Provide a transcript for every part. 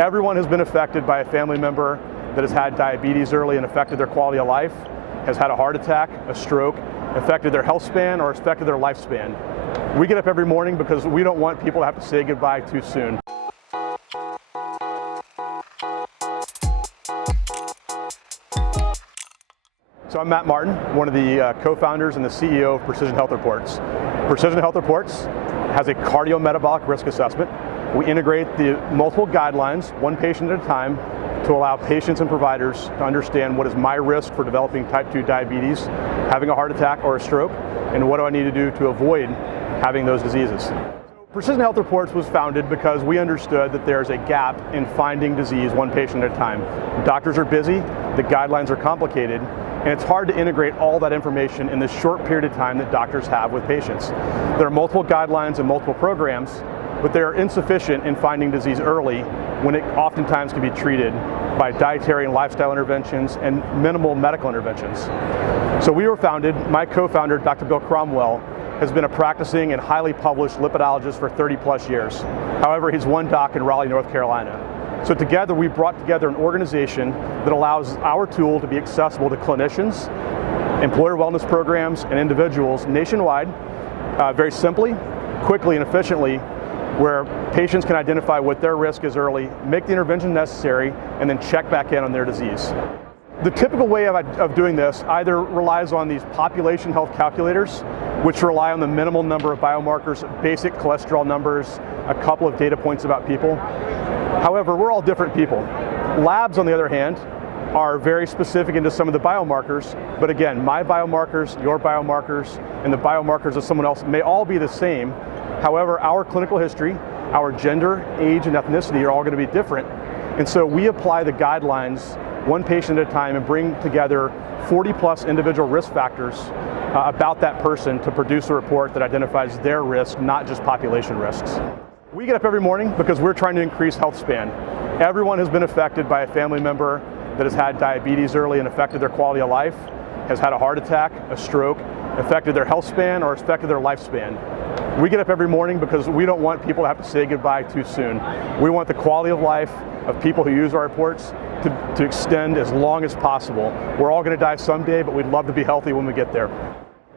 Everyone has been affected by a family member that has had diabetes early and affected their quality of life, has had a heart attack, a stroke, affected their health span, or affected their lifespan. We get up every morning because we don't want people to have to say goodbye too soon. So I'm Matt Martin, one of the co-founders and the CEO of Precision Health Reports. Precision Health Reports has a cardiometabolic risk assessment. We integrate the multiple guidelines, one patient at a time, to allow patients and providers to understand what is my risk for developing type 2 diabetes, having a heart attack or a stroke, and what do I need to do to avoid having those diseases. Precision Health Reports was founded because we understood that there's a gap in finding disease one patient at a time. Doctors are busy, the guidelines are complicated, and it's hard to integrate all that information in the short period of time that doctors have with patients. There are multiple guidelines and multiple programs, but they're insufficient in finding disease early when it oftentimes can be treated by dietary and lifestyle interventions and minimal medical interventions. So we were founded, my co-founder, Dr. Bill Cromwell, has been a practicing and highly published lipidologist for 30+ years. However, he's one doc in Raleigh, North Carolina. So together we brought together an organization that allows our tool to be accessible to clinicians, employer wellness programs, and individuals nationwide, very simply, quickly, and efficiently, where patients can identify what their risk is early, make the intervention necessary, and then check back in on their disease. The typical way of doing this either relies on these population health calculators, which rely on the minimal number of biomarkers, basic cholesterol numbers, a couple of data points about people. However, we're all different people. Labs, on the other hand, are very specific into some of the biomarkers, but again, my biomarkers, your biomarkers, and the biomarkers of someone else may all be the same. However, our clinical history, our gender, age, and ethnicity are all going to be different. And so we apply the guidelines one patient at a time and bring together 40+ individual risk factors about that person to produce a report that identifies their risk, not just population risks. We get up every morning because we're trying to increase health span. Everyone has been affected by a family member that has had diabetes early and affected their quality of life, has had a heart attack, a stroke, affected their health span, or affected their lifespan. We get up every morning because we don't want people to have to say goodbye too soon. We want the quality of life of people who use our reports to extend as long as possible. We're all going to die someday, but we'd love to be healthy when we get there.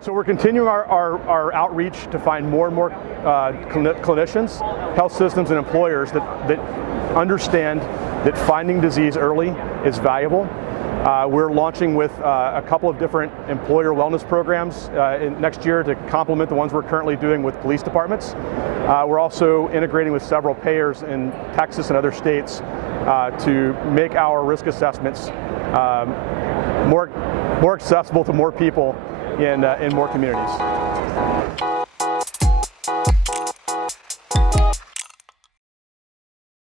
So we're continuing our outreach to find more and more clinicians, health systems, and employers that understand that finding disease early is valuable. We're launching with a couple of different employer wellness programs next year to complement the ones we're currently doing with police departments. We're also integrating with several payers in Texas and other states to make our risk assessments more accessible to more people in more communities.